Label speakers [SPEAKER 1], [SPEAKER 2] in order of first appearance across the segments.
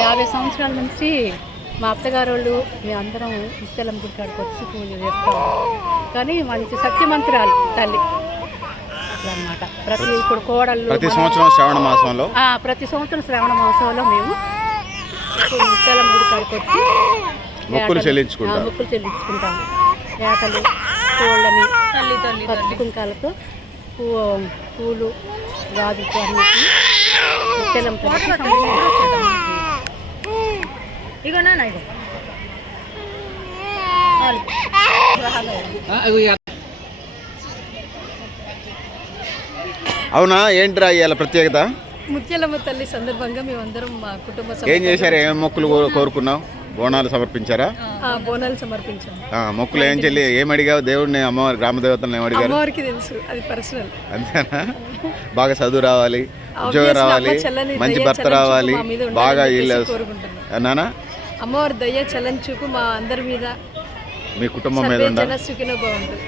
[SPEAKER 1] యాభై సంవత్సరాల నుంచి మా అత్తగారు వాళ్ళు మేమందరం ఇస్తలం గుడి కాడికి వచ్చి పూజ చేస్తాం. కానీ మంచి సత్యమంత్రాలు తల్లి అన్నమాట. ప్రతి ఇప్పుడు కోడళ్ళు
[SPEAKER 2] ప్రతి సంవత్సరం శ్రావణ మాసంలో?
[SPEAKER 1] ఆ, ప్రతి సంవత్సరం శ్రావణ మహోత్సవంలో మేము ఇస్తలం గుడి కాడికి వచ్చి
[SPEAKER 2] మొక్కులు.
[SPEAKER 1] ఆ, మొక్కులు చెల్లించుకుంటాం. ఏటలు కోళ్ళని పసుపు కుంకాలతో పూ పూలు గాజులతో అన్నిటి ఇస్తలంతో ఇగో నాన్న ఇగో
[SPEAKER 2] అవునా? ఏంట్రా ఇవాళ ప్రత్యేకత?
[SPEAKER 1] ముత్యాలమ్మ తల్లి సందర్భంగా మేమందరం మా కుటుంబ
[SPEAKER 2] ఏం చేశారు? ఏం మొక్కులు కో- కోరుకున్నావు? బోనాలు సమర్పించారా?
[SPEAKER 1] బోనాలు సమర్పించాము.
[SPEAKER 2] ఆ, మొక్కులు ఏం చెల్లి ఏం అడిగావు? దేవుడిని అమ్మవారి గ్రామ దేవతలను ఏం అడిగారు?
[SPEAKER 1] అమ్మవారికి తెలుసు అది పర్సనల్.
[SPEAKER 2] అంతేనా? బాగా చదువు రావాలి ఉద్యోగం రావాలి మంచి భర్త రావాలి బాగా ఇల్లు. నానా?
[SPEAKER 1] అమ్మవారి దయ చల్లని చూపు మా అందరి మీద
[SPEAKER 2] మీ కుటుంబం మీద ఉండాలి.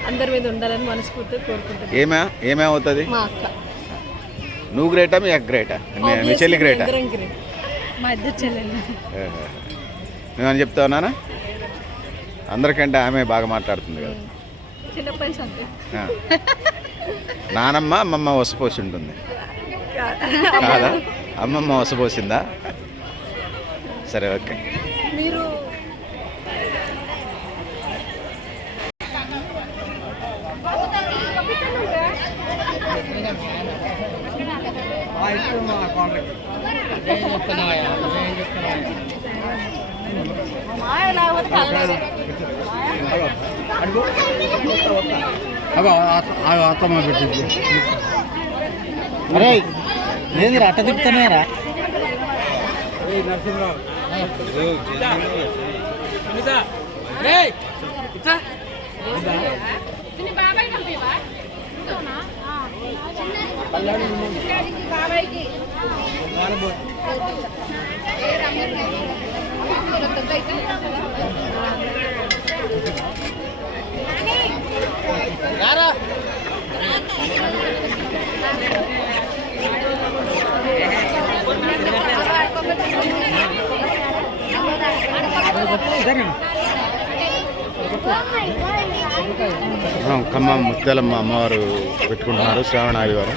[SPEAKER 1] అందరి మీద ఉండాలని మనస్ఫూర్తిగా కోరుకుంటున్నాం
[SPEAKER 2] ఏమే? ఏమేమవుతుంది
[SPEAKER 1] మా అక్క.
[SPEAKER 2] నువ్వు గ్రేటా మీ అక్క గ్రేటా మీ- చెల్లి గ్రేటా.
[SPEAKER 1] మా ఇద్దరు చెల్లెలు.
[SPEAKER 2] నువ్వని చెప్తావు నాన్న అందరికంటే ఆమె బాగా మాట్లాడుతుంది కదా. నానమ్మ అమ్మమ్మ వసపోసి ఉంటుంది. కాదా? అమ్మమ్మ వసపోసిందా? సరే ఓకే.
[SPEAKER 1] మీరు
[SPEAKER 3] అత్తమ్మ పెట్టింది. అరే ఏంది అట్ట తిప్పుతున్నారా
[SPEAKER 2] ఆ, ఖమ్మం ముత్యాలమ్మ అమ్మవారు పెట్టుకుంటున్నారు శ్రావణ ఆదివారం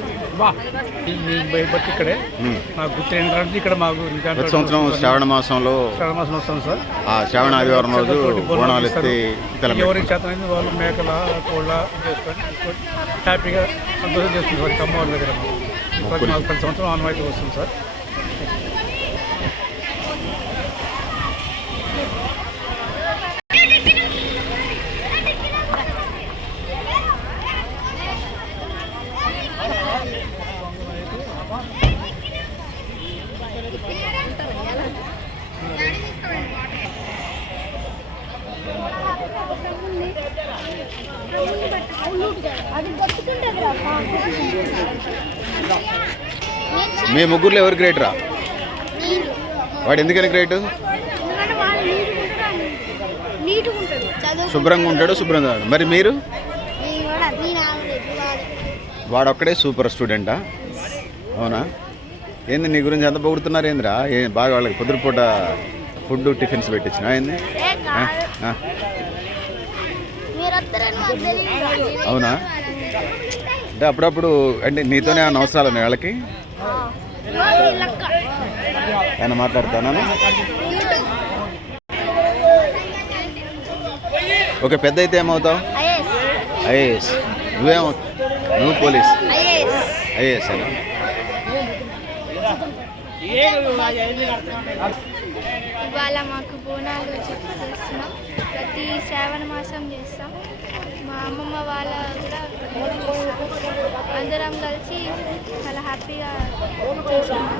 [SPEAKER 3] ఇక్కడే. మాకు గుర్తు ఇక్కడ మాకు
[SPEAKER 2] ప్రతి సంవత్సరం శ్రావణ మాసంలో
[SPEAKER 3] మాసం వస్తాం సార్.
[SPEAKER 2] ఆ శ్రావణ ఆదివారం రోజు బోనాలు ఎత్తి
[SPEAKER 3] ఎవరికి చేతనైంది వాళ్ళు మేకల కోళ్ళ చేసుకొని హ్యాపీగా సంతోషం చేసుకుంటారు. సార్ అమ్మవారి దగ్గర. ప్రతి సంవత్సరం ఆనవాయితీ వస్తుంది సార్.
[SPEAKER 2] మీ ముగ్గురులో ఎవరు గ్రేట్ రా? వాడు ఎందుకని గ్రేట్ శుభ్రంగా ఉంటాడు శుభ్రంగా ఉంటాడు. మరి మీరు?
[SPEAKER 4] నేను కూడా నేను ఆవిడ వాడు
[SPEAKER 2] వాడు ఒక్కడే సూపర్ స్టూడెంటా అవునా? ఏంది నీ గురించి ఎంత పొగుడుతున్నారు ఏందిరా? ఏ బాగా వాళ్ళకి పొద్దుపూట ఫుడ్ టిఫిన్స్ పెట్టించిన ఏంది
[SPEAKER 4] ఏ
[SPEAKER 2] ఆ?
[SPEAKER 4] కాదు
[SPEAKER 2] ఆ?
[SPEAKER 4] మీరు వస్తారని మాకు తెలియదు
[SPEAKER 2] అవునా? అంటే అప్పుడప్పుడు అంటే నీతోనే ఏమైనా అవసరాలు ఉన్నాయి వాళ్ళకి? ఆయన మాట్లాడతానా? ఓకే పెద్ద అయితే ఏమవుతావు? ఐఏఎస్. నువ్వేమో నువ్వు పోలీస్? ఐఏఎస్ అయినా?
[SPEAKER 4] ఇవాళ మాకు బోనాలు చేస్తున్నాం. ప్రతి శ్రావణ మాసం చేస్తాం. మా అమ్మమ్మ వాళ్ళ కూడా అందరం కలిసి చాలా హ్యాపీగా చేసుకున్నాం